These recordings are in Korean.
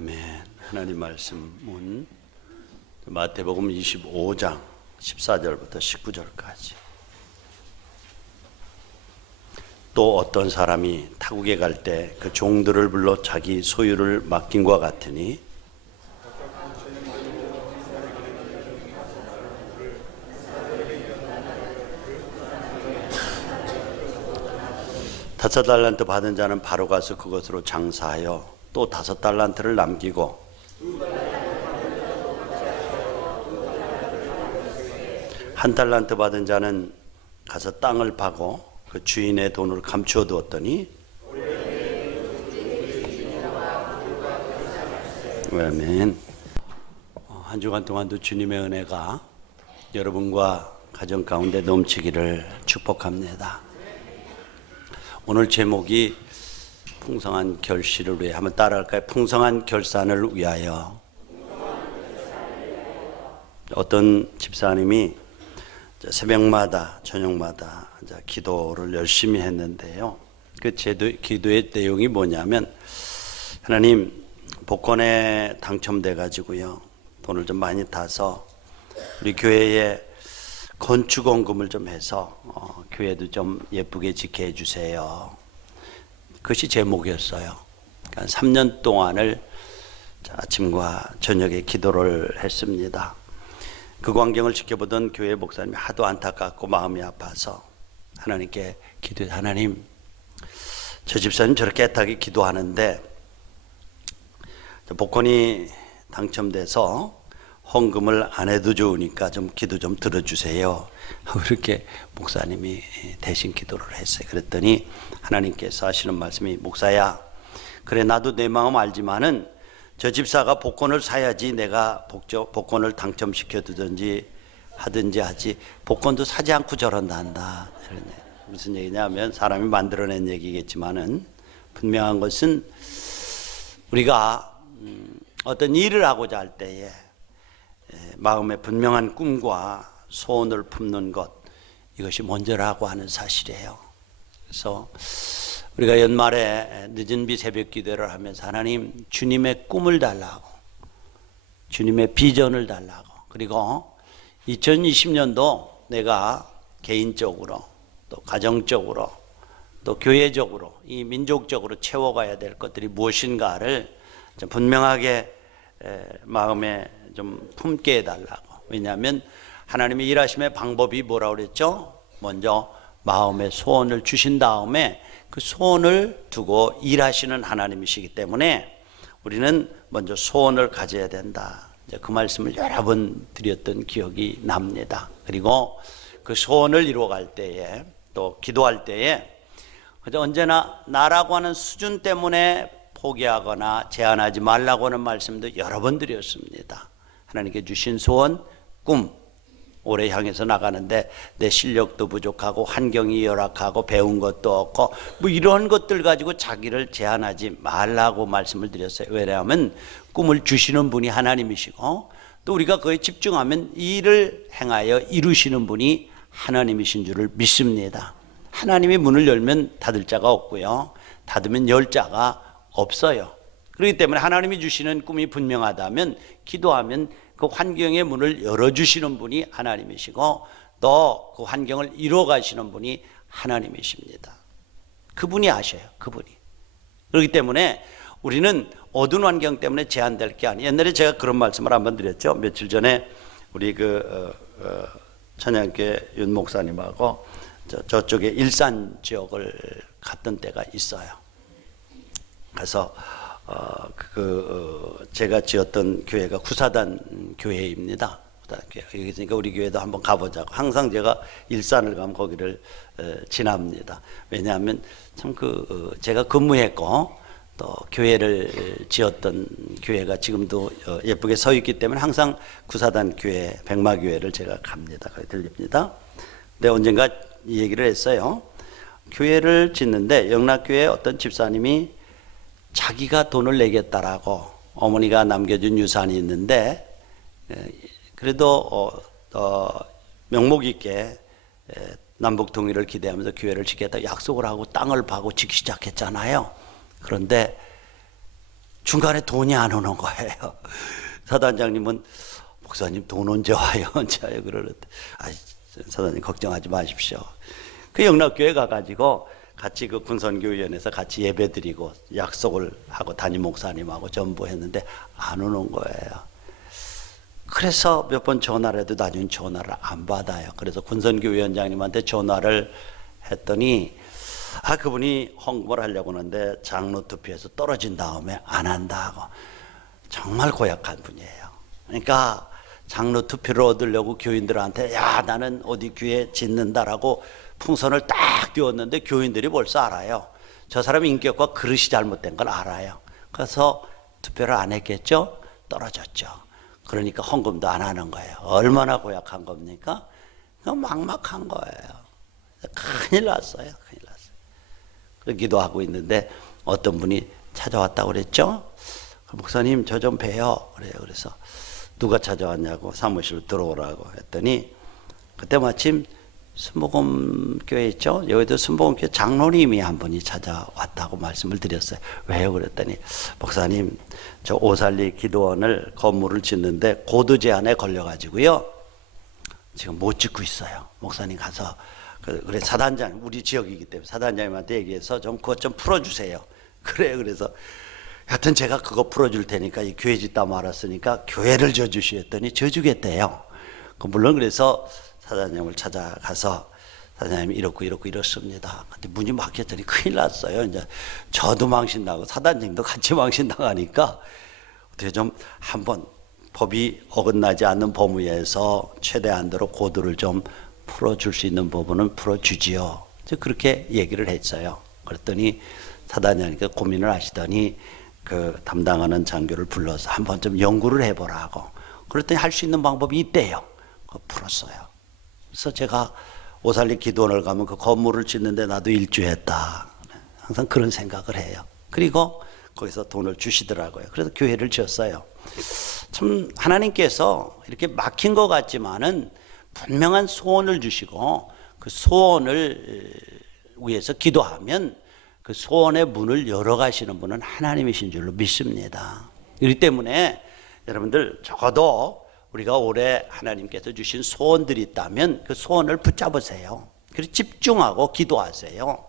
아멘. 하나님 말씀은 마태복음 25장 14절부터 19절까지. 또 어떤 사람이 타국에 갈 때 그 종들을 불러 자기 소유를 맡긴과 같으니 다섯 달란트 받은 자는 바로 가서 그것으로 장사하여 또 다섯 달란트를 남기고 한 달란트 받은 자는 가서 땅을 파고 그 주인의 돈을 감추어 두었더니 아멘. 한 주간 동안도 주님의 은혜가 여러분과 가정 가운데 넘치기를 축복합니다. 오늘 제목이 풍성한 결실을 위해, 한번 따라할까요? 풍성한 결산을 위하여. 어떤 집사님이 새벽마다 저녁마다 기도를 열심히 했는데요. 그 기도의 내용이 뭐냐면, 하나님 복권에 당첨돼 가지고요 돈을 좀 많이 타서 우리 교회에 건축원금을 좀 해서 교회도 좀 예쁘게 짓게 해주세요. 그것이 제목이었어요. 그러니까 3년 동안을 아침과 저녁에 기도를 했습니다. 그 광경을 지켜보던 교회 목사님이 하도 안타깝고 마음이 아파서 하나님께 기도해, 하나님 저 집사님 저렇게 애타게 기도하는데 복권이 당첨돼서 헌금을 안 해도 좋으니까 좀 기도 좀 들어주세요. 그렇게 목사님이 대신 기도를 했어요. 그랬더니 하나님께서 하시는 말씀이, 목사야, 그래 나도 내 마음 알지만은 저 집사가 복권을 사야지 내가 복권을 당첨시켜 두든지 하든지 하지, 복권도 사지 않고 저런다. 무슨 얘기냐면 사람이 만들어낸 얘기겠지만은 분명한 것은 우리가 어떤 일을 하고자 할 때에 마음에 분명한 꿈과 소원을 품는 것, 이것이 먼저라고 하는 사실이에요. 그래서 우리가 연말에 늦은 비 새벽 기도를 하면서 하나님 주님의 꿈을 달라고, 주님의 비전을 달라고, 그리고 2020년도 내가 개인적으로 또 가정적으로 또 교회적으로 이 민족적으로 채워가야 될 것들이 무엇인가를 좀 분명하게 마음에 좀 품게 해달라고. 왜냐하면 하나님의 일하심의 방법이 뭐라고 그랬죠? 먼저 마음의 소원을 주신 다음에 그 소원을 두고 일하시는 하나님이시기 때문에 우리는 먼저 소원을 가져야 된다. 이제 그 말씀을 여러 번 드렸던 기억이 납니다. 그리고 그 소원을 이루어갈 때에 또 기도할 때에 언제나 나라고 하는 수준 때문에 포기하거나 제한하지 말라고 하는 말씀도 여러 번 드렸습니다. 하나님께 주신 소원, 꿈, 오래 향해서 나가는데 내 실력도 부족하고 환경이 열악하고 배운 것도 없고 뭐 이런 것들 가지고 자기를 제한하지 말라고 말씀을 드렸어요. 왜냐하면 꿈을 주시는 분이 하나님이시고 또 우리가 그에 집중하면 이 일을 행하여 이루시는 분이 하나님이신 줄을 믿습니다. 하나님이 문을 열면 닫을 자가 없고요, 닫으면 열 자가 없어요. 그렇기 때문에 하나님이 주시는 꿈이 분명하다면 기도하면 그 환경의 문을 열어주시는 분이 하나님이시고 또 그 환경을 이루어가시는 분이 하나님이십니다. 그분이 아셔요. 그분이. 그렇기 때문에 우리는 어두운 환경 때문에 제한될 게 아니에요. 옛날에 제가 그런 말씀을 한번 드렸죠. 며칠 전에 우리 천양교회 윤 목사님하고 저쪽에 일산 지역을 갔던 때가 있어요. 그래서 제가 지었던 교회가 구사단 교회입니다. 여기 있으니까 우리 교회도 한번 가보자고. 항상 제가 일산을 가면 거기를 지납니다. 왜냐하면 참 제가 근무했고 또 교회를 지었던 교회가 지금도 예쁘게 서 있기 때문에 항상 구사단 교회, 백마교회를 제가 갑니다. 거기 들립니다. 근데 언젠가 이 얘기를 했어요. 교회를 짓는데 영락교회 어떤 집사님이 자기가 돈을 내겠다라고, 어머니가 남겨준 유산이 있는데 그래도 명목 있게 남북 통일을 기대하면서 교회를 짓겠다 약속을 하고 땅을 파고 짓기 시작했잖아요. 그런데 중간에 돈이 안 오는 거예요. 사단장님은 목사님 돈 언제 와요? 언제 와요? 그러는데 사단님 걱정하지 마십시오. 그 영락교회 가가지고 같이 그 군선교위원회에서 같이 예배드리고 약속을 하고 담임 목사님하고 전부 했는데 안 오는 거예요. 그래서 몇 번 전화를 해도 나중에 전화를 안 받아요. 그래서 군선교위원장님한테 전화를 했더니 그분이 헌금을 하려고 하는데 장로 투표에서 떨어진 다음에 안 한다고. 정말 고약한 분이에요. 그러니까 장로 투표를 얻으려고 교인들한테 야 나는 어디 교회 짓는다라고 풍선을 딱 띄웠는데 교인들이 벌써 알아요. 저 사람 인격과 그릇이 잘못된 걸 알아요. 그래서 투표를 안 했겠죠? 떨어졌죠. 그러니까 헌금도 안 하는 거예요. 얼마나 고약한 겁니까? 막막한 거예요. 큰일 났어요. 큰일 났어요. 그래서 기도하고 있는데 어떤 분이 찾아왔다고 그랬죠? 목사님 저 좀 봬요. 그래요. 그래서 누가 찾아왔냐고 사무실로 들어오라고 했더니 그때 마침 순복음교회 있죠? 여기도 순복음교회 장로님이 한 분이 찾아왔다고 말씀을 드렸어요. 왜요? 그랬더니 목사님 저 오살리 기도원을 건물을 짓는데 고도 제한에 걸려가지고요 지금 못 짓고 있어요. 목사님 가서 그래 사단장 우리 지역이기 때문에 사단장님한테 얘기해서 좀 그것 좀 풀어주세요. 그래요. 그래서 하여튼 제가 그거 풀어줄 테니까 이 교회 짓다 말았으니까 교회를 져주시했더니 져주겠대요. 물론 그래서 사장님을 찾아가서 사장님이 이렇고 이렇습니다. 근데 문이 막혔더니 큰일 났어요. 이제 저도 망신나고 사장님도 같이 망신나가니까 어떻게 좀 한번 법이 어긋나지 않는 범위에서 최대한대로 고도를 좀 풀어줄 수 있는 부분은 풀어주지요. 그렇게 얘기를 했어요. 그랬더니 사단장님께 고민을 하시더니 그 담당하는 장교를 불러서 한번 좀 연구를 해보라고. 그랬더니 할 수 있는 방법이 있대요. 풀었어요. 그래서 제가 오살리 기도원을 가면 그 건물을 짓는데 나도 일조했다. 항상 그런 생각을 해요. 그리고 거기서 돈을 주시더라고요. 그래서 교회를 지었어요. 참 하나님께서 이렇게 막힌 것 같지만은 분명한 소원을 주시고 그 소원을 위해서 기도하면 그 소원의 문을 열어가시는 분은 하나님이신 줄로 믿습니다. 그렇기 때문에 여러분들 적어도 우리가 올해 하나님께서 주신 소원들이 있다면 그 소원을 붙잡으세요. 그리고 집중하고 기도하세요.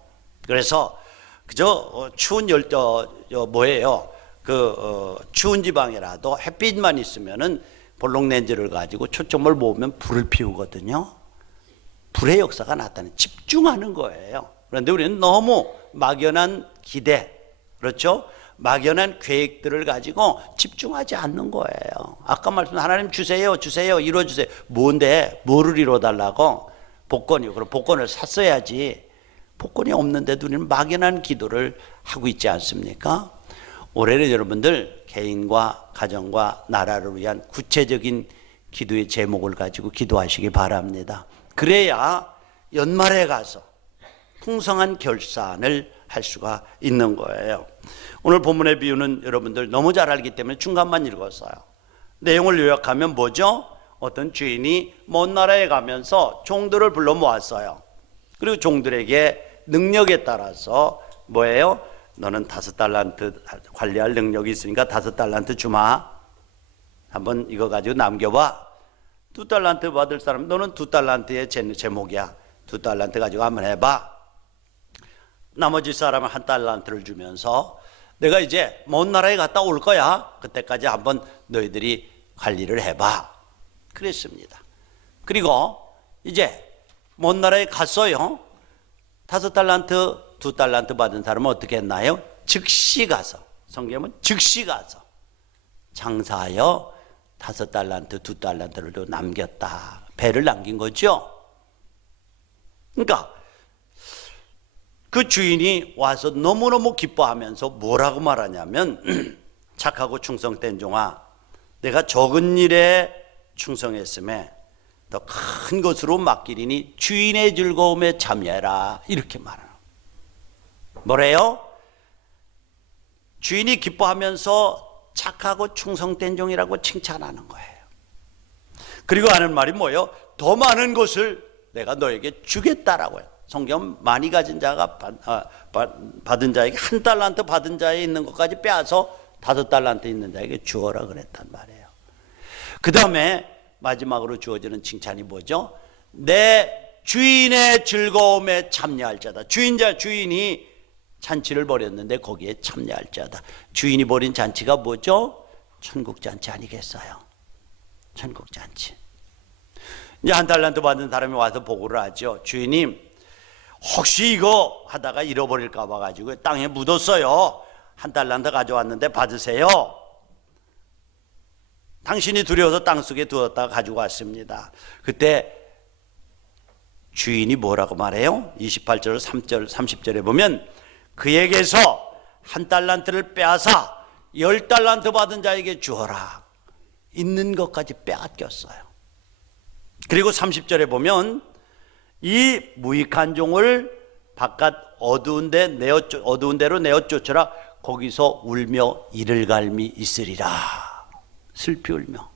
그래서 그저 추운 추운 지방이라도 햇빛만 있으면은 볼록렌즈를 가지고 초점을 모으면 불을 피우거든요. 불의 역사가 나타나는 집중하는 거예요. 그런데 우리는 너무 막연한 기대, 그렇죠? 막연한 계획들을 가지고 집중하지 않는 거예요. 아까 말씀드린 하나님 주세요, 이루어주세요. 뭔데? 뭐를 이루어달라고? 복권이요. 그럼 복권을 샀어야지. 복권이 없는데도 우리는 막연한 기도를 하고 있지 않습니까? 올해는 여러분들 개인과 가정과 나라를 위한 구체적인 기도의 제목을 가지고 기도하시기 바랍니다. 그래야 연말에 가서 풍성한 결산을 할 수가 있는 거예요. 오늘 본문의 비유는 여러분들 너무 잘 알기 때문에 중간만 읽었어요. 내용을 요약하면 뭐죠? 어떤 주인이 먼 나라에 가면서 종들을 불러 모았어요. 그리고 종들에게 능력에 따라서 뭐예요? 너는 5달란트 관리할 능력이 있으니까 5달란트 주마. 한번 이거 가지고 남겨봐. 2달란트 받을 사람 너는 2달란트의 제목이야. 2달란트 가지고 한번 해봐. 나머지 사람은 1달란트를 주면서 내가 이제 먼 나라에 갔다 올 거야. 그때까지 한번 너희들이 관리를 해봐. 그랬습니다. 그리고 이제 먼 나라에 갔어요. 5달란트, 2달란트 받은 사람은 어떻게 했나요? 즉시 가서, 성경은 즉시 가서 장사하여 5달란트, 2달란트를 남겼다. 배를 남긴 거죠. 그러니까 그 주인이 와서 너무너무 기뻐하면서 뭐라고 말하냐면 착하고 충성된 종아, 내가 적은 일에 충성했음에 더 큰 것으로 맡기리니 주인의 즐거움에 참여해라. 이렇게 말하는 뭐래요? 주인이 기뻐하면서 착하고 충성된 종이라고 칭찬하는 거예요. 그리고 하는 말이 뭐예요? 더 많은 것을 내가 너에게 주겠다라고 해요. 성경 많이 가진 자가 받은 자에게 1달란트 받은 자에 있는 것까지 빼앗아 5달란트 있는 자에게 주어라 그랬단 말이에요. 그 다음에 마지막으로 주어지는 칭찬이 뭐죠? 내 주인의 즐거움에 참여할 자다. 주인이 잔치를 벌였는데 거기에 참여할 자다. 주인이 벌인 잔치가 뭐죠? 천국잔치 아니겠어요? 천국잔치. 이제 1달란트 받은 사람이 와서 보고를 하죠. 주인님, 혹시 이거 하다가 잃어버릴까 봐가지고 땅에 묻었어요. 1달란트 가져왔는데 받으세요. 당신이 두려워서 땅속에 두었다가 가지고 왔습니다. 그때 주인이 뭐라고 말해요? 28절, 3절, 30절에 보면 그에게서 1달란트를 빼앗아 10달란트 받은 자에게 주어라. 있는 것까지 빼앗겼어요. 그리고 30절에 보면 이 무익한 종을 바깥 어두운 데로 내어 쫓으라. 거기서 울며 이를 갈미 있으리라. 슬피 울며.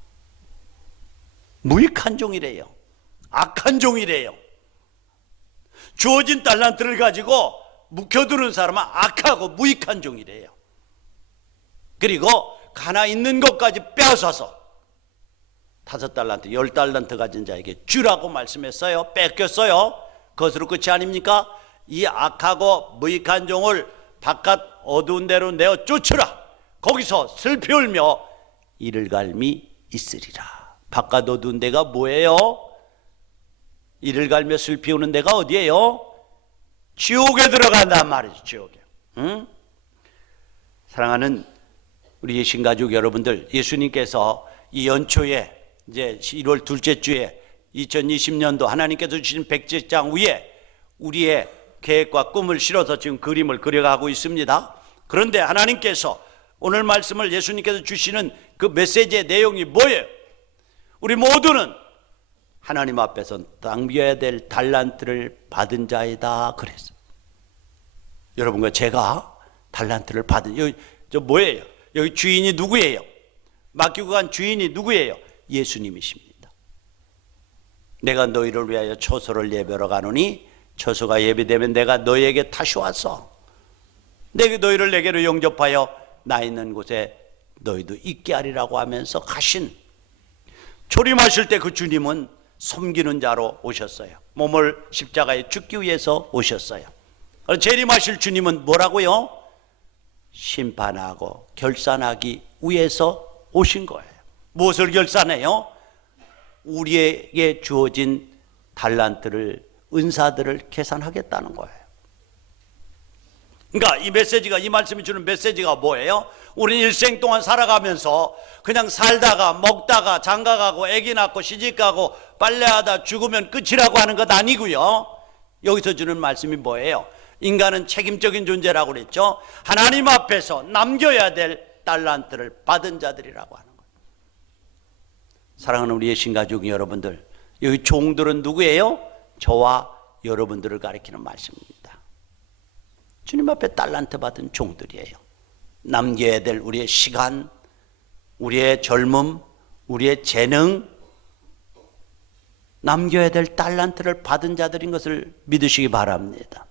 무익한 종이래요. 악한 종이래요. 주어진 달란트를 가지고 묵혀두는 사람은 악하고 무익한 종이래요. 그리고 가나 있는 것까지 빼앗아서 5달란트, 10달란트 가진 자에게 주라고 말씀했어요. 뺏겼어요. 그것으로 끝이 아닙니까? 이 악하고 무익한 종을 바깥 어두운 데로 내어 쫓으라. 거기서 슬피 울며 이를 갈미 있으리라. 바깥 어두운 데가 뭐예요? 이를 갈며 슬피 우는 데가 어디예요? 지옥에 들어간단 말이죠. 지옥에. 응? 사랑하는 우리 예신가족 여러분들, 예수님께서 이 연초에 이제 1월 둘째 주에 2020년도 하나님께서 주신 백제장 위에 우리의 계획과 꿈을 실어서 지금 그림을 그려가고 있습니다. 그런데 하나님께서 오늘 말씀을 예수님께서 주시는 그 메시지의 내용이 뭐예요? 우리 모두는 하나님 앞에서 남겨야 될 달란트를 받은 자이다 그랬어요. 여러분과 제가 달란트를 받은, 여기 저 뭐예요? 여기 주인이 누구예요? 맡기고 간 주인이 누구예요? 예수님이십니다. 내가 너희를 위하여 처소를 예배하러 가노니 처소가 예비되면 내가 너희에게 다시 와서 너희를 내게로 영접하여 나 있는 곳에 너희도 있게 하리라고 하면서 가신, 조림하실 때 그 주님은 섬기는 자로 오셨어요. 몸을 십자가에 죽기 위해서 오셨어요. 재림하실 주님은 뭐라고요? 심판하고 결산하기 위해서 오신 거예요. 무엇을 결산해요? 우리에게 주어진 달란트를, 은사들을 계산하겠다는 거예요. 그러니까 이 메시지가, 이 말씀이 주는 메시지가 뭐예요? 우리는 일생 동안 살아가면서 그냥 살다가 먹다가 장가가고 애기 낳고 시집가고 빨래하다 죽으면 끝이라고 하는 것 아니고요. 여기서 주는 말씀이 뭐예요? 인간은 책임적인 존재라고 그랬죠. 하나님 앞에서 남겨야 될 달란트를 받은 자들이라고 하는 거예요. 사랑하는 우리 예신가족 여러분들, 여기 종들은 누구예요? 저와 여러분들을 가리키는 말씀입니다. 주님 앞에 달란트 받은 종들이에요. 남겨야 될 우리의 시간, 우리의 젊음, 우리의 재능, 남겨야 될 달란트를 받은 자들인 것을 믿으시기 바랍니다.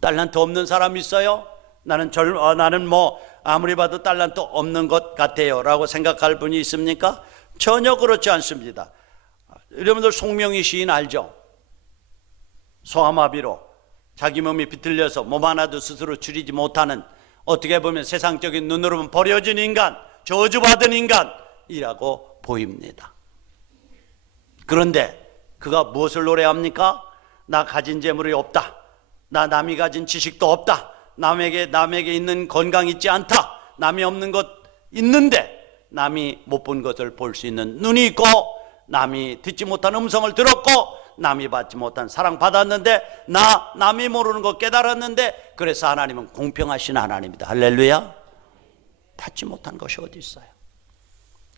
달란트 없는 사람 있어요? 나는 뭐 아무리 봐도 달란트 없는 것 같아요 라고 생각할 분이 있습니까? 전혀 그렇지 않습니다. 여러분들 송명희 시인 알죠? 소아마비로 자기 몸이 비틀려서 몸 하나도 스스로 줄이지 못하는, 어떻게 보면 세상적인 눈으로는 버려진 인간, 저주받은 인간이라고 보입니다. 그런데 그가 무엇을 노래합니까? 나 가진 재물이 없다. 나 남이 가진 지식도 없다. 남에게 있는 건강 있지 않다. 남이 없는 것 있는데 남이 못 본 것을 볼 수 있는 눈이 있고, 남이 듣지 못한 음성을 들었고, 남이 받지 못한 사랑 받았는데, 남이 모르는 것 깨달았는데, 그래서 하나님은 공평하신 하나님입니다. 할렐루야. 받지 못한 것이 어디 있어요?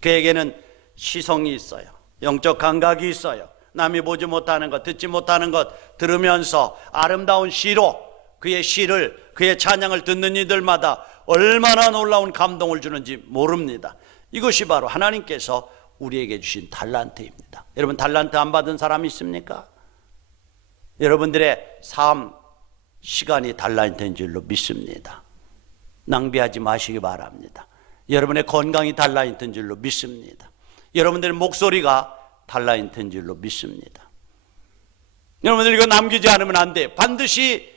그에게는 시성이 있어요. 영적 감각이 있어요. 남이 보지 못하는 것, 듣지 못하는 것 들으면서 아름다운 시로 그의 시를, 그의 찬양을 듣는 이들마다 얼마나 놀라운 감동을 주는지 모릅니다. 이것이 바로 하나님께서 우리에게 주신 달란트입니다. 여러분, 달란트 안 받은 사람 있습니까? 여러분들의 삶, 시간이 달란트인 줄로 믿습니다. 낭비하지 마시기 바랍니다. 여러분의 건강이 달라있던 줄로 믿습니다. 여러분들의 목소리가 달라있던 줄로 믿습니다. 여러분들 이거 남기지 않으면 안 돼. 반드시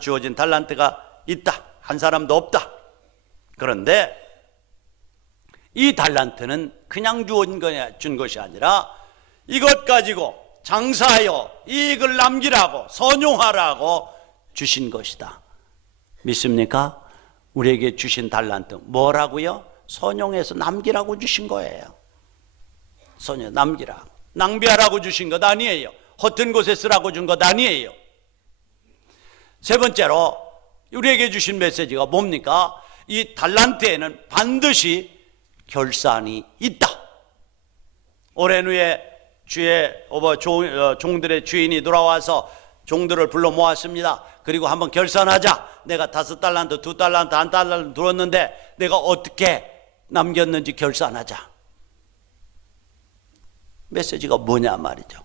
주어진 달란트가 있다. 한 사람도 없다. 그런데 이 달란트는 그냥 준 것이 아니라 이것 가지고 장사하여 이익을 남기라고, 선용하라고 주신 것이다. 믿습니까? 우리에게 주신 달란트 뭐라고요? 선용해서 남기라고 주신 거예요. 남기라고. 낭비하라고 주신 것 아니에요. 허튼 곳에 쓰라고 준 것 아니에요. 세 번째로 우리에게 주신 메시지가 뭡니까? 이 달란트에는 반드시 결산이 있다. 오랜 후에 종들의 주인이 돌아와서 종들을 불러 모았습니다. 그리고 한번 결산하자. 내가 5달란트, 2달란트, 1달란트 들었는데 내가 어떻게 남겼는지 결산하자. 메시지가 뭐냐 말이죠.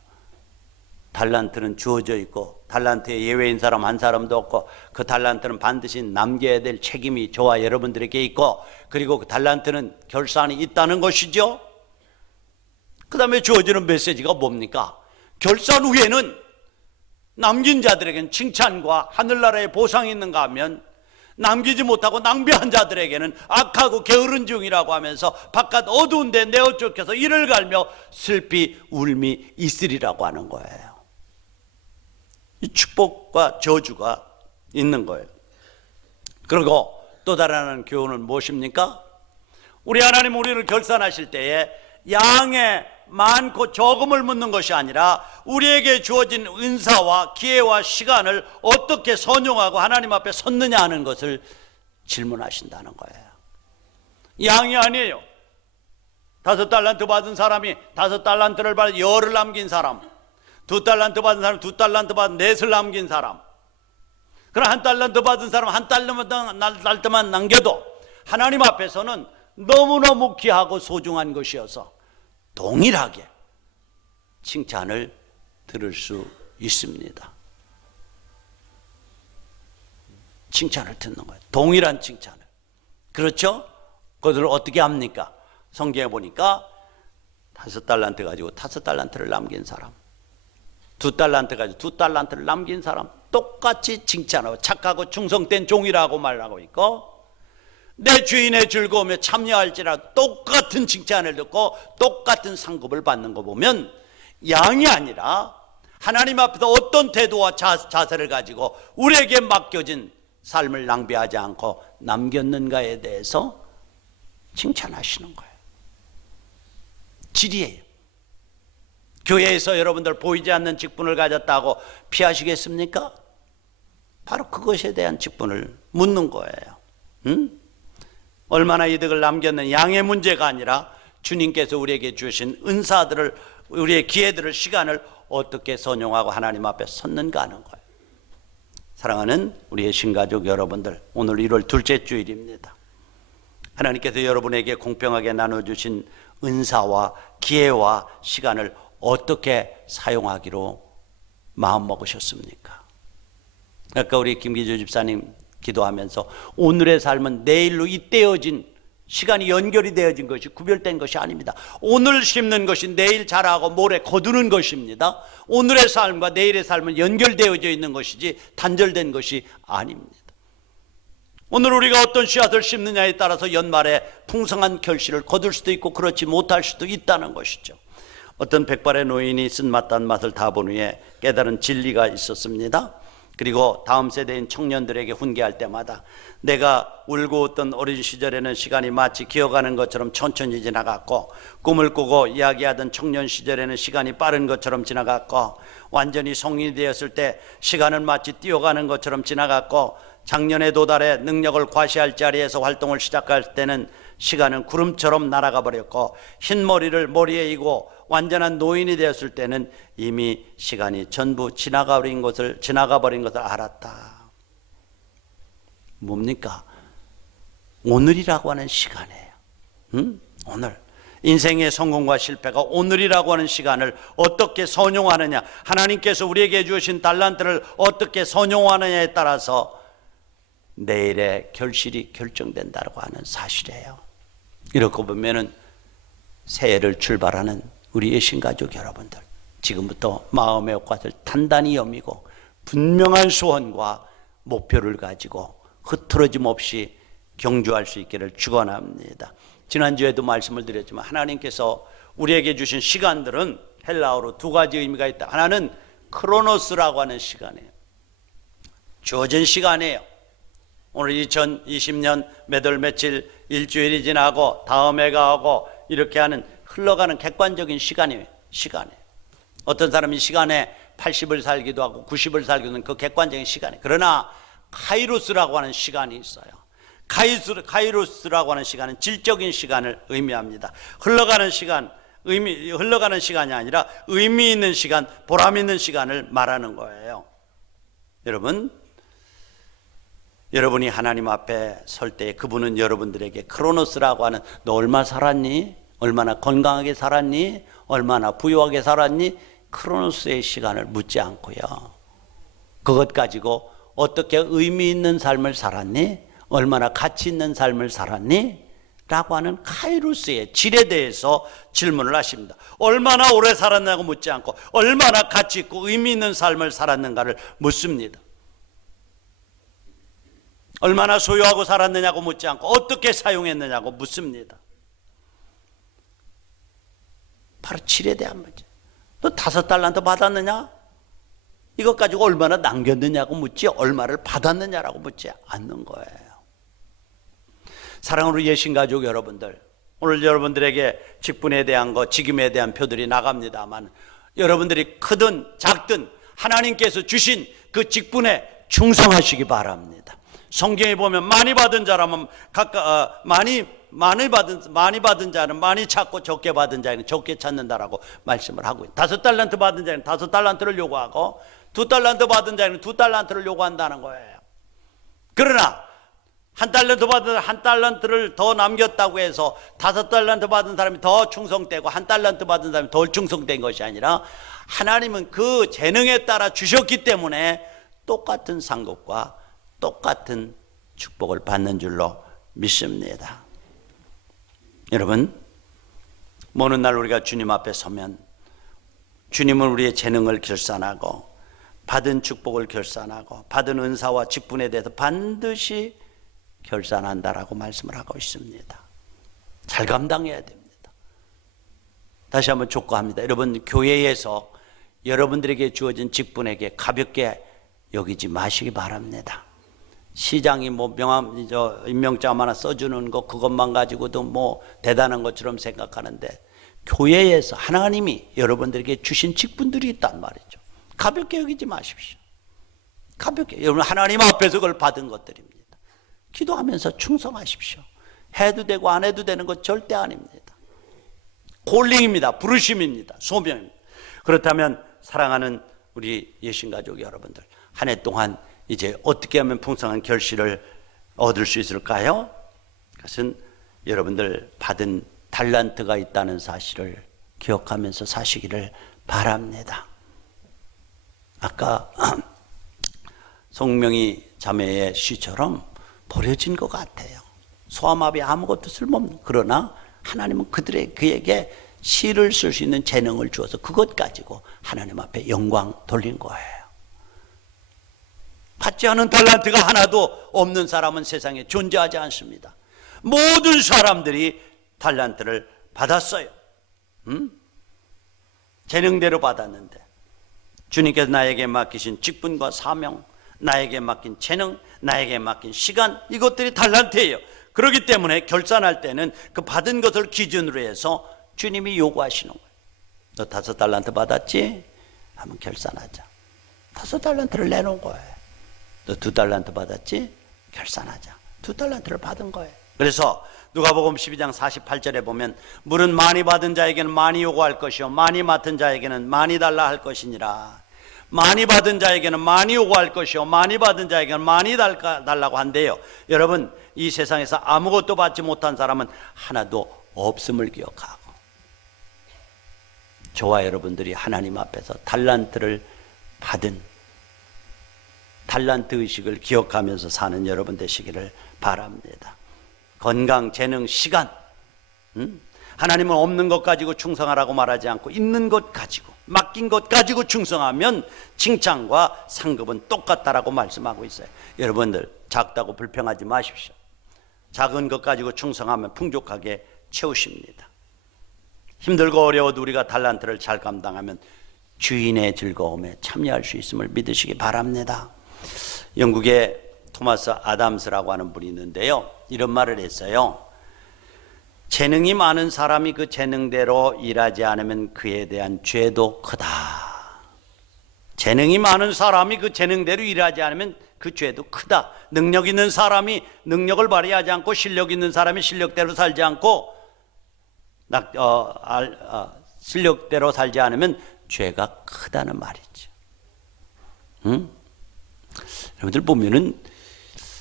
달란트는 주어져 있고 달란트에 예외인 사람 한 사람도 없고 그 달란트는 반드시 남겨야 될 책임이 저와 여러분들에게 있고 그리고 그 달란트는 결산이 있다는 것이죠. 그 다음에 주어지는 메시지가 뭡니까? 결산 후에는 남긴 자들에게는 칭찬과 하늘나라의 보상이 있는가 하면 남기지 못하고 낭비한 자들에게는 악하고 게으른 중이라고 하면서 바깥 어두운데 내어 쫓겨서 이를 갈며 슬피 울미 있으리라고 하는 거예요. 이 축복과 저주가 있는 거예요. 그리고 또 다른 교훈은 무엇입니까? 우리 하나님 우리를 결산하실 때에 양의 많고 적음을 묻는 것이 아니라 우리에게 주어진 은사와 기회와 시간을 어떻게 선용하고 하나님 앞에 섰느냐 하는 것을 질문하신다는 거예요. 양이 아니에요. 5달란트 받은 사람이 5달란트를 받아 열을 남긴 사람, 2달란트 받은 사람 2달란트 받은 넷을 남긴 사람, 그럼 1달란트 받은 사람 1달란트만 남겨도 하나님 앞에서는 너무너무 귀하고 소중한 것이어서 동일하게 칭찬을 들을 수 있습니다. 칭찬을 듣는 거예요. 동일한 칭찬을. 그렇죠? 그것을 어떻게 합니까? 성경에 보니까 5달란트 가지고 5달란트를 남긴 사람, 2달란트 가지고 2달란트를 남긴 사람 똑같이 칭찬하고 착하고 충성된 종이라고 말하고 있고, 내 주인의 즐거움에 참여할지라도 똑같은 칭찬을 듣고 똑같은 상급을 받는 거 보면 양이 아니라 하나님 앞에서 어떤 태도와 자세를 가지고 우리에게 맡겨진 삶을 낭비하지 않고 남겼는가에 대해서 칭찬하시는 거예요. 질이에요. 교회에서 여러분들 보이지 않는 직분을 가졌다고 피하시겠습니까? 바로 그것에 대한 직분을 묻는 거예요. 얼마나 이득을 남겼는 양의 문제가 아니라 주님께서 우리에게 주신 은사들을, 우리의 기회들을, 시간을 어떻게 선용하고 하나님 앞에 섰는가 하는 거예요. 사랑하는 우리의 신가족 여러분들, 오늘 1월 둘째 주일입니다. 하나님께서 여러분에게 공평하게 나눠주신 은사와 기회와 시간을 어떻게 사용하기로 마음먹으셨습니까? 아까 우리 김기주 집사님 기도하면서 오늘의 삶은 내일로 잇대어진, 시간이 연결이 되어진 것이, 구별된 것이 아닙니다. 오늘 심는 것이 내일 자라고 모레 거두는 것입니다. 오늘의 삶과 내일의 삶은 연결되어져 있는 것이지 단절된 것이 아닙니다. 오늘 우리가 어떤 씨앗을 심느냐에 따라서 연말에 풍성한 결실을 거둘 수도 있고 그렇지 못할 수도 있다는 것이죠. 어떤 백발의 노인이 쓴맛단 맛을 다 본 후에 깨달은 진리가 있었습니다. 그리고 다음 세대인 청년들에게 훈계할 때마다 내가 울고 웃던 어린 시절에는 시간이 마치 기어가는 것처럼 천천히 지나갔고, 꿈을 꾸고 이야기하던 청년 시절에는 시간이 빠른 것처럼 지나갔고, 완전히 성인이 되었을 때 시간은 마치 뛰어가는 것처럼 지나갔고, 작년에 도달해 능력을 과시할 자리에서 활동을 시작할 때는 시간은 구름처럼 날아가 버렸고, 흰 머리를 머리에 이고 완전한 노인이 되었을 때는 이미 시간이 전부 지나가 버린 것을 알았다. 뭡니까? 오늘이라고 하는 시간이에요. 오늘. 인생의 성공과 실패가 오늘이라고 하는 시간을 어떻게 선용하느냐, 하나님께서 우리에게 주신 달란트를 어떻게 선용하느냐에 따라서 내일의 결실이 결정된다고 하는 사실이에요. 이렇게 보면은 새해를 출발하는 우리의 신가족 여러분들, 지금부터 마음의 옷갓을 단단히 여미고 분명한 소원과 목표를 가지고 흐트러짐 없이 경주할 수 있기를 축원합니다. 지난주에도 말씀을 드렸지만 하나님께서 우리에게 주신 시간들은 헬라어로 두 가지 의미가 있다. 하나는 크로노스라고 하는 시간이에요. 주어진 시간이에요. 오늘 2020년 몇 월 며칠 일주일이 지나고 다음 해가 오고 이렇게 하는 흘러가는 객관적인 시간이에요. 어떤 사람이 시간에 80을 살기도 하고 90을 살기도 하는 그 객관적인 시간이에요. 그러나 카이로스라고 하는 시간이 있어요. 카이로스라고 하는 시간은 질적인 시간을 의미합니다. 흘러가는 시간이 아니라 의미 있는 시간, 보람 있는 시간을 말하는 거예요. 여러분이 하나님 앞에 설 때 그분은 여러분들에게 크로노스라고 하는 너 얼마 살았니? 얼마나 건강하게 살았니? 얼마나 부유하게 살았니? 크로노스의 시간을 묻지 않고요. 그것 가지고 어떻게 의미 있는 삶을 살았니? 얼마나 가치 있는 삶을 살았니? 라고 하는 카이로스의 질에 대해서 질문을 하십니다. 얼마나 오래 살았냐고 묻지 않고 얼마나 가치 있고 의미 있는 삶을 살았는가를 묻습니다. 얼마나 소유하고 살았느냐고 묻지 않고 어떻게 사용했느냐고 묻습니다. 바로 질에 대한 문제. 너 5달란트 받았느냐? 이것 가지고 얼마나 남겼느냐고 묻지 얼마를 받았느냐라고 묻지 않는 거예요. 사랑하는 예신가족 여러분들, 오늘 여러분들에게 직분에 대한 것, 직임에 대한 표들이 나갑니다만 여러분들이 크든 작든 하나님께서 주신 그 직분에 충성하시기 바랍니다. 성경에 보면 많이 받은 자라면 많이 받은 자는 많이 찾고 적게 받은 자는 적게 찾는다라고 말씀을 하고 있어요. 5달란트 받은 자는 5달란트를 요구하고 2달란트 받은 자는 2달란트를 요구한다는 거예요. 그러나 1달란트 받은 사람 1달란트를 더 남겼다고 해서 5달란트 받은 사람이 더 충성되고 1달란트 받은 사람이 덜 충성된 것이 아니라 하나님은 그 재능에 따라 주셨기 때문에 똑같은 상급과 똑같은 축복을 받는 줄로 믿습니다. 여러분, 모든 날 우리가 주님 앞에 서면 주님은 우리의 재능을 결산하고 받은 축복을 결산하고 받은 은사와 직분에 대해서 반드시 결산한다라고 말씀을 하고 있습니다. 잘 감당해야 됩니다. 다시 한번 촉구합니다. 여러분, 교회에서 여러분들에게 주어진 직분에게 가볍게 여기지 마시기 바랍니다. 시장이 임명장 하나 써주는 거 그것만 가지고도 대단한 것처럼 생각하는데 교회에서 하나님이 여러분들에게 주신 직분들이 있단 말이죠. 가볍게 여기지 마십시오. 가볍게. 여러분, 하나님 앞에서 그걸 받은 것들입니다. 기도하면서 충성하십시오. 해도 되고 안 해도 되는 것 절대 아닙니다. 콜링입니다. 부르심입니다. 소명입니다. 그렇다면 사랑하는 우리 예신가족 여러분들, 한 해 동안 이제 어떻게 하면 풍성한 결실을 얻을 수 있을까요? 그것은 여러분들 받은 달란트가 있다는 사실을 기억하면서 사시기를 바랍니다. 아까 송명희 자매의 시처럼 버려진 것 같아요. 소아마비 아무것도 쓸모없는. 그러나 하나님은 그에게 시를 쓸 수 있는 재능을 주어서 그것 가지고 하나님 앞에 영광 돌린 거예요. 받지 않은 달란트가 하나도 없는 사람은 세상에 존재하지 않습니다. 모든 사람들이 달란트를 받았어요. 재능대로 받았는데 주님께서 나에게 맡기신 직분과 사명, 나에게 맡긴 재능, 나에게 맡긴 시간, 이것들이 달란트예요. 그렇기 때문에 결산할 때는 그 받은 것을 기준으로 해서 주님이 요구하시는 거예요. 너 5달란트 받았지? 한번 결산하자. 5달란트를 내놓은 거예요. 너 2달란트 받았지? 결산하자. 2달란트를 받은 거예요. 그래서 누가복음 12장 48절에 보면 물은 많이 받은 자에게는 많이 요구할 것이요 많이 맡은 자에게는 많이 달라 할 것이니라. 많이 받은 자에게는 많이 요구할 것이요 많이 받은 자에게는 많이 달라고 한대요. 여러분, 이 세상에서 아무것도 받지 못한 사람은 하나도 없음을 기억하고, 저와 여러분들이 하나님 앞에서 달란트를 받은 달란트 의식을 기억하면서 사는 여러분 되시기를 바랍니다. 건강, 재능, 시간, 하나님은 없는 것 가지고 충성하라고 말하지 않고 있는 것 가지고 맡긴 것 가지고 충성하면 칭찬과 상급은 똑같다라고 말씀하고 있어요. 여러분들 작다고 불평하지 마십시오. 작은 것 가지고 충성하면 풍족하게 채우십니다. 힘들고 어려워도 우리가 달란트를 잘 감당하면 주인의 즐거움에 참여할 수 있음을 믿으시기 바랍니다. 영국의 토마스 아담스라고 하는 분이 있는데요, 이런 말을 했어요. 재능이 많은 사람이 그 재능대로 일하지 않으면 그에 대한 죄도 크다. 재능이 많은 사람이 그 재능대로 일하지 않으면 그 죄도 크다. 능력 있는 사람이 능력을 발휘하지 않고 실력 있는 사람이 실력대로 살지 않고 실력대로 살지 않으면 죄가 크다는 말이죠. 여러분들 보면은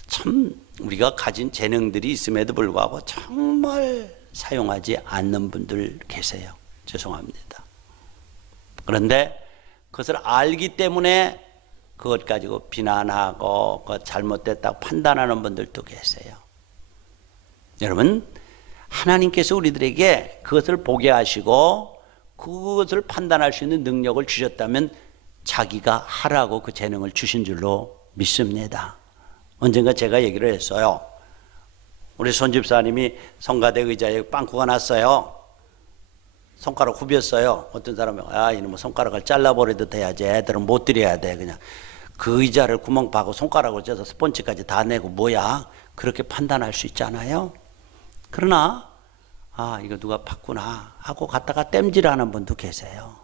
참 우리가 가진 재능들이 있음에도 불구하고 정말 사용하지 않는 분들 계세요. 죄송합니다. 그런데 그것을 알기 때문에 그것 가지고 비난하고 그것 잘못됐다고 판단하는 분들도 계세요. 여러분, 하나님께서 우리들에게 그것을 보게 하시고 그것을 판단할 수 있는 능력을 주셨다면 자기가 하라고 그 재능을 주신 줄로 믿습니다. 언젠가 제가 얘기를 했어요. 우리 손집사님이 성가대 의자에 빵꾸가 났어요. 손가락 후볐어요. 어떤 사람이 이놈의 손가락을 잘라버리듯 해야지, 애들은 못 들여야 돼. 그냥 그 의자를 구멍 파고 손가락을 쪄서 스펀지까지 다 내고 뭐야, 그렇게 판단할 수 있잖아요. 그러나 이거 누가 팠구나 하고 갖다가 땜질하는 분도 계세요.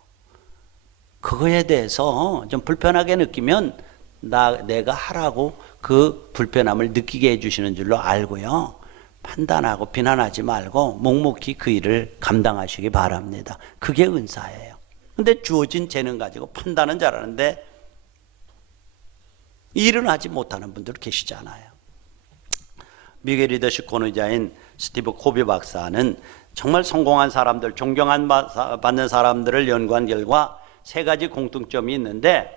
그거에 대해서 좀 불편하게 느끼면 내가 하라고 그 불편함을 느끼게 해주시는 줄로 알고요, 판단하고 비난하지 말고 묵묵히 그 일을 감당하시기 바랍니다. 그게 은사예요. 근데 주어진 재능 가지고 판단은 잘하는데 일은 하지 못하는 분들 계시잖아요. 미국의 리더십 권위자인 스티브 코비 박사는 정말 성공한 사람들, 존경받는 사람들을 연구한 결과 3가지 공통점이 있는데,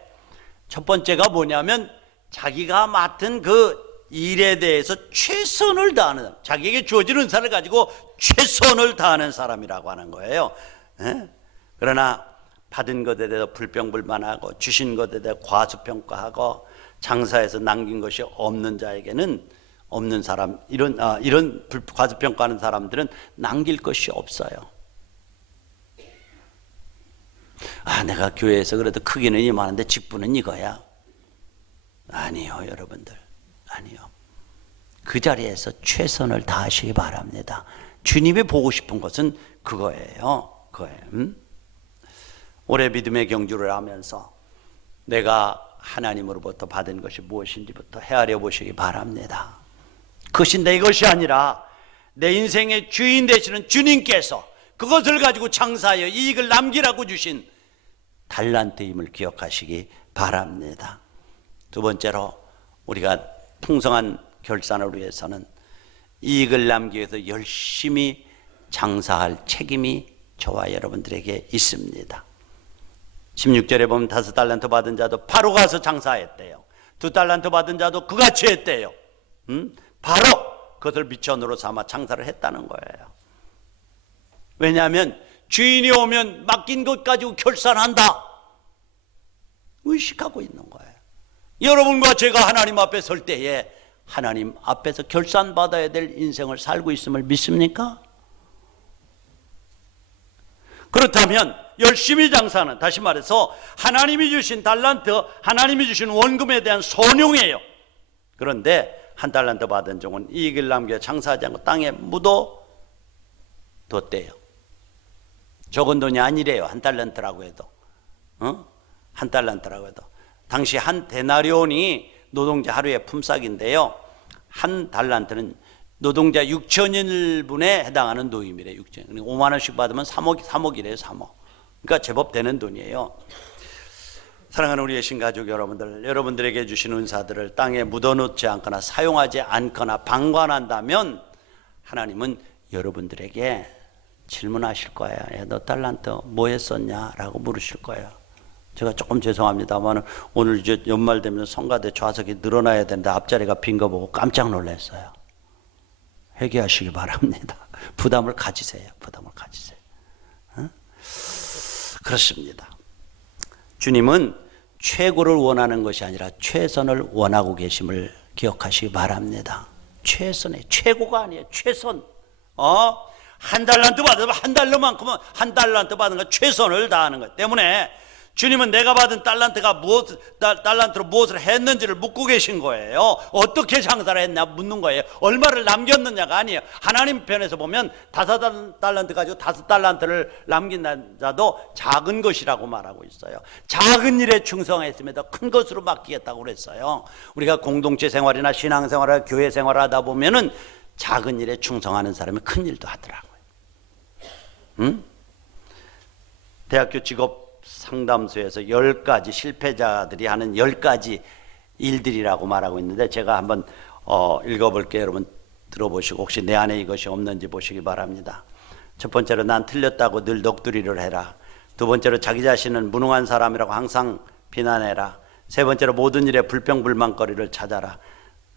첫 번째가 뭐냐면 자기가 맡은 그 일에 대해서 최선을 다하는, 자기에게 주어진 은사를 가지고 최선을 다하는 사람이라고 하는 거예요. 그러나 받은 것에 대해서 불평불만하고 주신 것에 대해 과소평가하고 장사해서 남긴 것이 없는 자에게는, 없는 사람, 이런 과소평가하는 사람들은 남길 것이 없어요. 내가 교회에서 그래도 크기는 이만한데 직분은 이거야. 아니요, 여러분들. 아니요. 그 자리에서 최선을 다하시기 바랍니다. 주님이 보고 싶은 것은 그거예요. 올해 믿음의 경주를 하면서 내가 하나님으로부터 받은 것이 무엇인지부터 헤아려 보시기 바랍니다. 그것이 내 것이 아니라 내 인생의 주인 되시는 주님께서 그것을 가지고 장사하여 이익을 남기라고 주신 달란트임을 기억하시기 바랍니다. 두 번째로, 우리가 풍성한 결산을 위해서는 이익을 남기기 위해서 열심히 장사할 책임이 저와 여러분들에게 있습니다. 16절에 보면 5달란트 받은 자도 바로 가서 장사했대요. 2달란트 받은 자도 그같이 했대요. 바로 그것을 미천으로 삼아 장사를 했다는 거예요. 왜냐하면 주인이 오면 맡긴 것 가지고 결산한다 의식하고 있는 거예요. 여러분과 제가 하나님 앞에 설 때에 하나님 앞에서 결산받아야 될 인생을 살고 있음을 믿습니까? 그렇다면 열심히 장사는, 다시 말해서 하나님이 주신 달란트, 하나님이 주신 원금에 대한 선용이에요. 그런데 1달란트 받은 종은 이익을 남겨 장사하지 않고 땅에 묻어뒀대요. 적은 돈이 아니래요. 1달란트라고 해도. 1달란트라고 해도. 당시 한 데나리온이 노동자 하루의 품삯인데요. 1달란트는 노동자 6천인분에 해당하는 노임이래요. 6천. 5만 원씩 받으면 3억이래요. 3억. 그러니까 제법 되는 돈이에요. 사랑하는 우리의 신가족 여러분들, 여러분들에게 주신 은사들을 땅에 묻어놓지 않거나 사용하지 않거나 방관한다면 하나님은 여러분들에게 질문하실 거예요. 너 달란트 뭐 했었냐? 라고 물으실 거예요. 제가 조금 죄송합니다만 오늘 이제 연말 되면 성가대 좌석이 늘어나야 되는데 앞자리가 빈 거 보고 깜짝 놀랐어요. 회개하시기 바랍니다. 부담을 가지세요. 부담을 가지세요. 어? 그렇습니다. 주님은 최고를 원하는 것이 아니라 최선을 원하고 계심을 기억하시기 바랍니다. 최선의 최고가 아니에요. 최선. 한 달란트 받으면 한 달러만큼은 한 달란트 받은 거 최선을 다하는 것 때문에 주님은 내가 받은 달란트로 무엇을 했는지를 묻고 계신 거예요. 어떻게 장사를 했냐 묻는 거예요. 얼마를 남겼느냐가 아니에요. 하나님 편에서 보면 5달란트 가지고 5달란트를 남긴 자도 작은 것이라고 말하고 있어요. 작은 일에 충성했으면 더 큰 것으로 맡기겠다고 그랬어요. 우리가 공동체 생활이나 신앙생활이나 교회 생활을 하다 보면은 작은 일에 충성하는 사람이 큰 일도 하더라고요. 대학교 직업 상담소에서 10가지 실패자들이 하는 10가지 일들이라고 말하고 있는데 제가 한번 읽어볼게요. 여러분 들어보시고 혹시 내 안에 이것이 없는지 보시기 바랍니다. 첫 번째로 난 틀렸다고 늘 넋두리를 해라. 두 번째로 자기 자신은 무능한 사람이라고 항상 비난해라. 세 번째로 모든 일에 불평불만거리를 찾아라.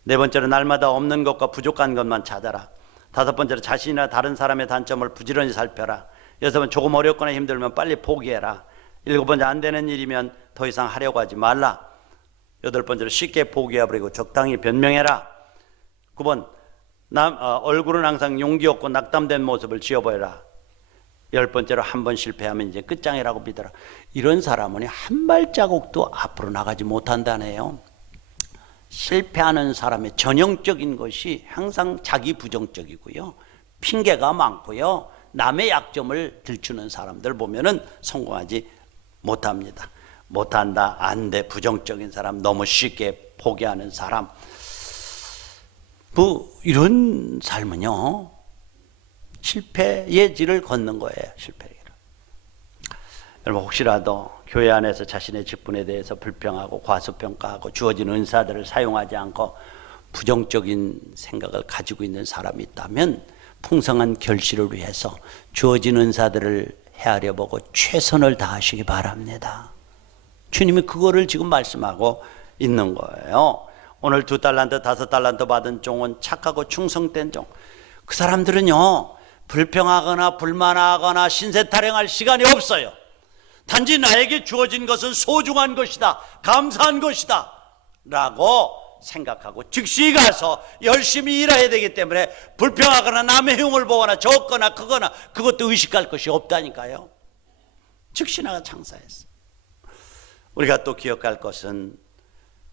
네 번째로 날마다 없는 것과 부족한 것만 찾아라. 다섯 번째로 자신이나 다른 사람의 단점을 부지런히 살펴라. 여섯 번째 조금 어렵거나 힘들면 빨리 포기해라. 일곱 번째 안 되는 일이면 더 이상 하려고 하지 말라. 여덟 번째로 쉽게 포기해버리고 적당히 변명해라. 9번 얼굴은 항상 용기 없고 낙담된 모습을 지어보여라. 열 번째로 한 번 실패하면 이제 끝장이라고 믿어라. 이런 사람은 한 발자국도 앞으로 나가지 못한다네요. 실패하는 사람의 전형적인 것이 항상 자기 부정적이고요, 핑계가 많고요, 남의 약점을 들추는 사람들 보면은 성공하지 못합니다. 못한다, 안 돼, 부정적인 사람, 너무 쉽게 포기하는 사람, 이런 삶은요 실패의 길을 걷는 거예요. 실패의 길을. 여러분 혹시라도 교회 안에서 자신의 직분에 대해서 불평하고 과소평가하고 주어진 은사들을 사용하지 않고 부정적인 생각을 가지고 있는 사람이 있다면 풍성한 결실을 위해서 주어진 은사들을 헤아려 보고 최선을 다하시기 바랍니다. 주님이 그거를 지금 말씀하고 있는 거예요. 오늘 2달란트, 5달란트 받은 종은 착하고 충성된 종. 그 사람들은요 불평하거나 불만하거나 신세 타령할 시간이 없어요. 단지 나에게 주어진 것은 소중한 것이다, 감사한 것이다 라고 생각하고 즉시 가서 열심히 일해야 되기 때문에 불평하거나 남의 흉을 보거나 적거나 크거나 그것도 의식할 것이 없다니까요. 즉시 나가 장사했어. 우리가 또 기억할 것은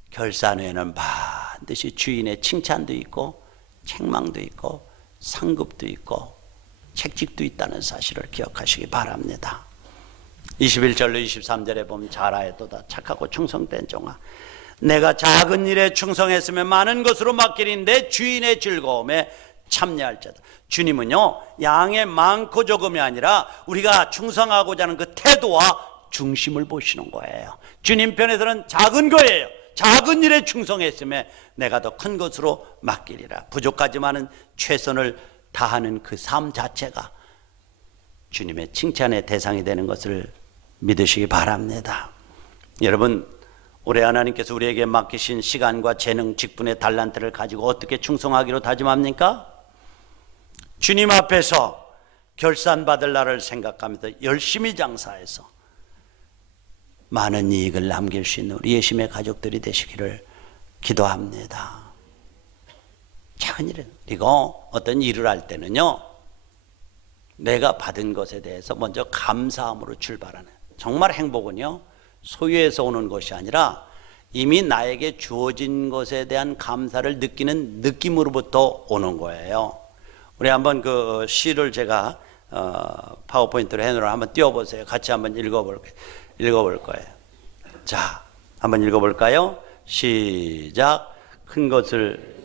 결산 후에는 반드시 주인의 칭찬도 있고 책망도 있고 상급도 있고 책직도 있다는 사실을 기억하시기 바랍니다. 21절로 23절에 보면 잘하였도다 착하고 충성된 종아, 내가 작은 일에 충성했으면 많은 것으로 맡기니 내 주인의 즐거움에 참여할 자다. 주님은요 양의 많고 적음이 아니라 우리가 충성하고자 하는 그 태도와 중심을 보시는 거예요. 주님 편에서는 작은 거예요. 작은 일에 충성했으면 내가 더 큰 것으로 맡기리라. 부족하지만은 최선을 다하는 그 삶 자체가 주님의 칭찬의 대상이 되는 것을 믿으시기 바랍니다. 여러분 올해 하나님께서 우리에게 맡기신 시간과 재능, 직분의 달란트를 가지고 어떻게 충성하기로 다짐합니까? 주님 앞에서 결산받을 날을 생각하면서 열심히 장사해서 많은 이익을 남길 수 있는 우리 예심의 가족들이 되시기를 기도합니다. 작은 일은, 그리고 어떤 일을 할 때는요 내가 받은 것에 대해서 먼저 감사함으로 출발하는, 정말 행복은요 소유에서 오는 것이 아니라 이미 나에게 주어진 것에 대한 감사를 느끼는 느낌으로부터 오는 거예요. 우리 한번 그 시를 제가 파워포인트로 해놓으라 한번 띄워보세요. 같이 한번 읽어볼 거예요. 자, 한번 읽어볼까요? 시작. 큰 것을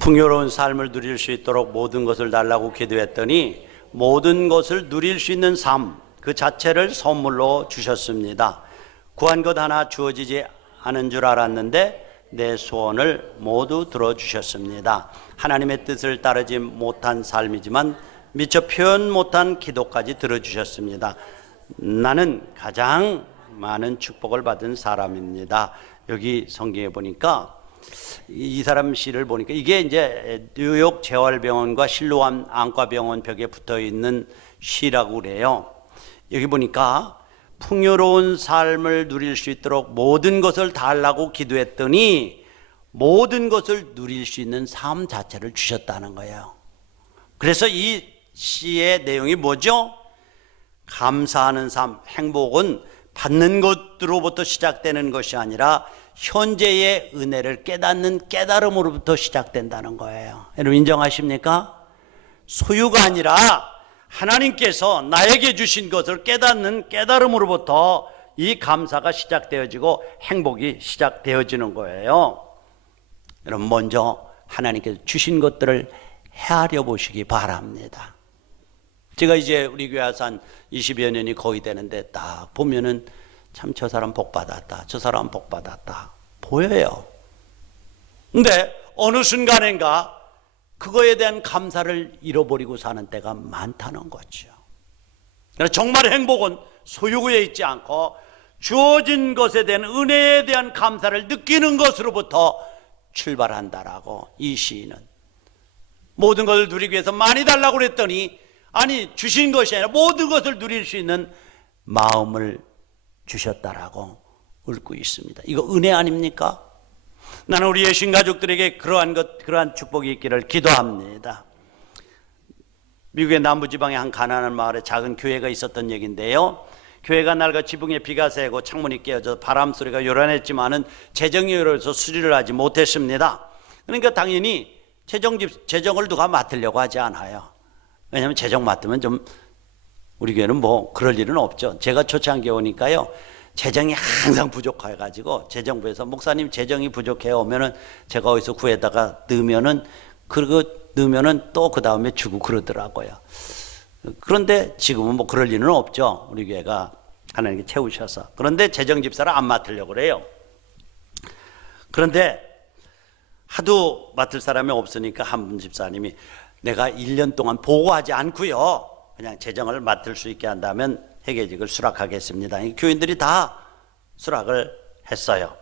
풍요로운 삶을 누릴 수 있도록 모든 것을 달라고 기도했더니 모든 것을 누릴 수 있는 삶 그 자체를 선물로 주셨습니다. 구한 것 하나 주어지지 않은 줄 알았는데 내 소원을 모두 들어주셨습니다. 하나님의 뜻을 따르지 못한 삶이지만 미처 표현 못한 기도까지 들어주셨습니다. 나는 가장 많은 축복을 받은 사람입니다. 여기 성경에 보니까 이 사람 시를 보니까 이게 이제 뉴욕 재활병원과 실로암 안과병원 벽에 붙어 있는 시라고 그래요. 여기 보니까 풍요로운 삶을 누릴 수 있도록 모든 것을 달라고 기도했더니 모든 것을 누릴 수 있는 삶 자체를 주셨다는 거예요. 그래서 이 시의 내용이 뭐죠? 감사하는 삶, 행복은 받는 것으로부터 시작되는 것이 아니라 현재의 은혜를 깨닫는 깨달음으로부터 시작된다는 거예요. 여러분 인정하십니까? 소유가 아니라 하나님께서 나에게 주신 것을 깨닫는 깨달음으로부터 이 감사가 시작되어지고 행복이 시작되어지는 거예요. 여러분 먼저 하나님께서 주신 것들을 헤아려 보시기 바랍니다. 제가 이제 우리 교회 와서 한 20여 년이 거의 되는데 딱 보면은 참 저 사람 복 받았다, 저 사람 복 받았다 보여요. 근데 어느 순간인가 그거에 대한 감사를 잃어버리고 사는 때가 많다는 거죠. 정말 행복은 소유구에 있지 않고 주어진 것에 대한 은혜에 대한 감사를 느끼는 것으로부터 출발한다라고 이 시인은 모든 것을 누리기 위해서 많이 달라고 그랬더니 아니 주신 것이 아니라 모든 것을 누릴 수 있는 마음을 주셨다라고 읊고 있습니다. 이거 은혜 아닙니까? 나는 우리 예신 가족들에게 그러한 축복이 있기를 기도합니다. 미국의 남부지방의 한 가난한 마을에 작은 교회가 있었던 얘기인데요. 교회가 낡아 지붕에 비가 새고 창문이 깨어져 바람 소리가 요란했지만은 재정이 어려워서 수리를 하지 못했습니다. 그러니까 당연히 재정을 누가 맡으려고 하지 않아요. 왜냐하면 재정 맡으면 좀 우리 교회는 뭐 그럴 일은 없죠. 제가 초창기에 오니까요. 재정이 항상 부족해가지고 재정부에서 목사님 재정이 부족해요 오면은 제가 어디서 구해다가 넣으면은 또 그 다음에 주고 그러더라고요. 그런데 지금은 뭐 그럴 일은 없죠. 우리 교회가 하나님께 채우셔서. 그런데 재정 집사를 안 맡으려고 그래요. 그런데 하도 맡을 사람이 없으니까 한 분 집사님이 내가 1년 동안 보고하지 않고요. 그냥 재정을 맡을 수 있게 한다면 회계직을 수락하겠습니다. 교인들이 다 수락을 했어요.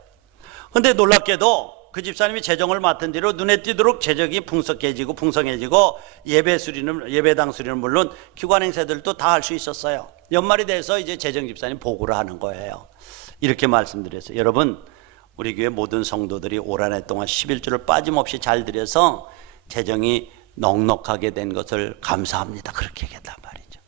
그런데 놀랍게도 그 집사님이 재정을 맡은 뒤로 눈에 띄도록 재정이 풍성해지고 예배당 수리는 물론 기관 행사들도 다 할 수 있었어요. 연말이 돼서 이제 재정 집사님 보고를 하는 거예요. 이렇게 말씀드렸어요. 여러분 우리 교회 모든 성도들이 올 한 해 동안 11조를 빠짐없이 잘 드려서 재정이 넉넉하게 된 것을 감사합니다. 그렇게 얘기했단 말이죠.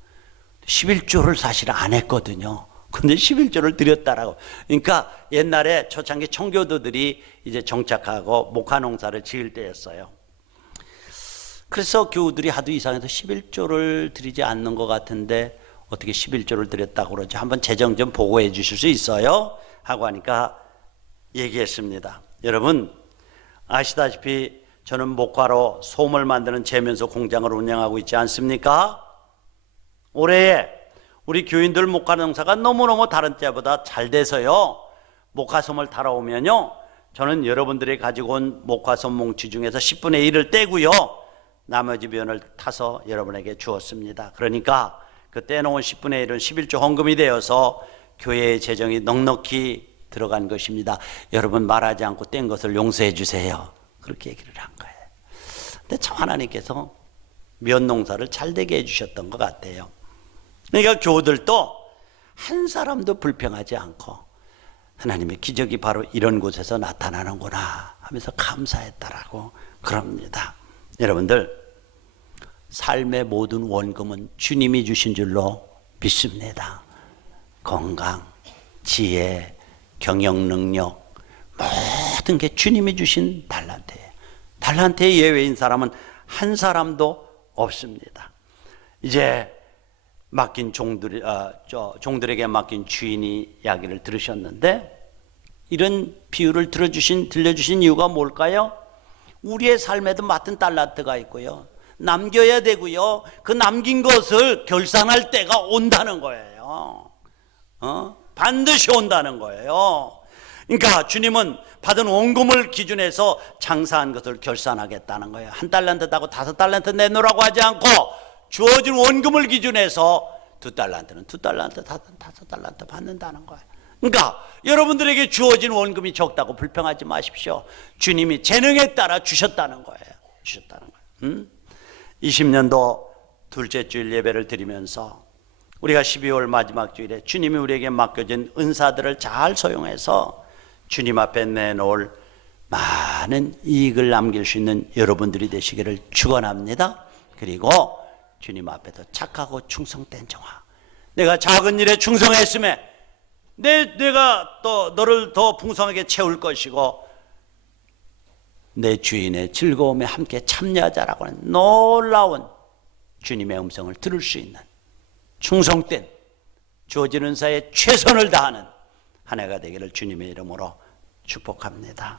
11조를 사실 안 했거든요. 근데 11조를 드렸다라고. 그러니까 옛날에 초창기 청교도들이 이제 정착하고 목화농사를 지을 때였어요. 그래서 교우들이 하도 이상해서 11조를 드리지 않는 것 같은데 어떻게 11조를 드렸다고 그러죠? 한번 재정 좀 보고해 주실 수 있어요? 하고 하니까 얘기했습니다. 여러분 아시다시피 저는 목화로 솜을 만드는 제면소 공장을 운영하고 있지 않습니까? 올해에 우리 교인들 목화 농사가 너무너무 다른 때보다 잘 돼서요. 목화솜을 달아오면요. 저는 여러분들이 가지고 온 목화솜 뭉치 중에서 10분의 1을 떼고요. 나머지 면을 타서 여러분에게 주었습니다. 그러니까 그 떼놓은 10분의 1은 11조 헌금이 되어서 교회의 재정이 넉넉히 들어간 것입니다. 여러분 말하지 않고 뗀 것을 용서해 주세요. 그렇게 얘기를 한 거예요. 근데 참 하나님께서 면 농사를 잘 되게 해주셨던 것 같아요. 그러니까 교우들도 한 사람도 불평하지 않고 하나님의 기적이 바로 이런 곳에서 나타나는구나 하면서 감사했다라고 그럽니다. 여러분들 삶의 모든 원금은 주님이 주신 줄로 믿습니다. 건강, 지혜, 경영 능력 모든 게 주님이 주신 달란트예요. 달란트의 예외인 사람은 한 사람도 없습니다. 이제 맡긴 종들에게 맡긴 주인이 이야기를 들으셨는데 이런 비유를 들려주신 이유가 뭘까요? 우리의 삶에도 맡은 달란트가 있고요. 남겨야 되고요. 그 남긴 것을 결산할 때가 온다는 거예요. 반드시 온다는 거예요. 그러니까 주님은 받은 원금을 기준해서 장사한 것을 결산하겠다는 거예요. 1달란트다고 5달란트 내놓으라고 하지 않고 주어진 원금을 기준해서 2달란트는 2달란트, 5달란트 받는다는 거예요. 그러니까 여러분들에게 주어진 원금이 적다고 불평하지 마십시오. 주님이 재능에 따라 주셨다는 거예요. 주셨다는 거예요. 20년도 둘째 주일 예배를 드리면서 우리가 12월 마지막 주일에 주님이 우리에게 맡겨진 은사들을 잘 소용해서 주님 앞에 내놓을 많은 이익을 남길 수 있는 여러분들이 되시기를 축원합니다. 그리고 주님 앞에도 착하고 충성된 종아, 내가 작은 일에 충성했음에 내가 또 너를 더 풍성하게 채울 것이고 내 주인의 즐거움에 함께 참여하자라고 하는 놀라운 주님의 음성을 들을 수 있는 충성된 주어진 은사에 최선을 다하는 한 해가 되기를 주님의 이름으로 축복합니다.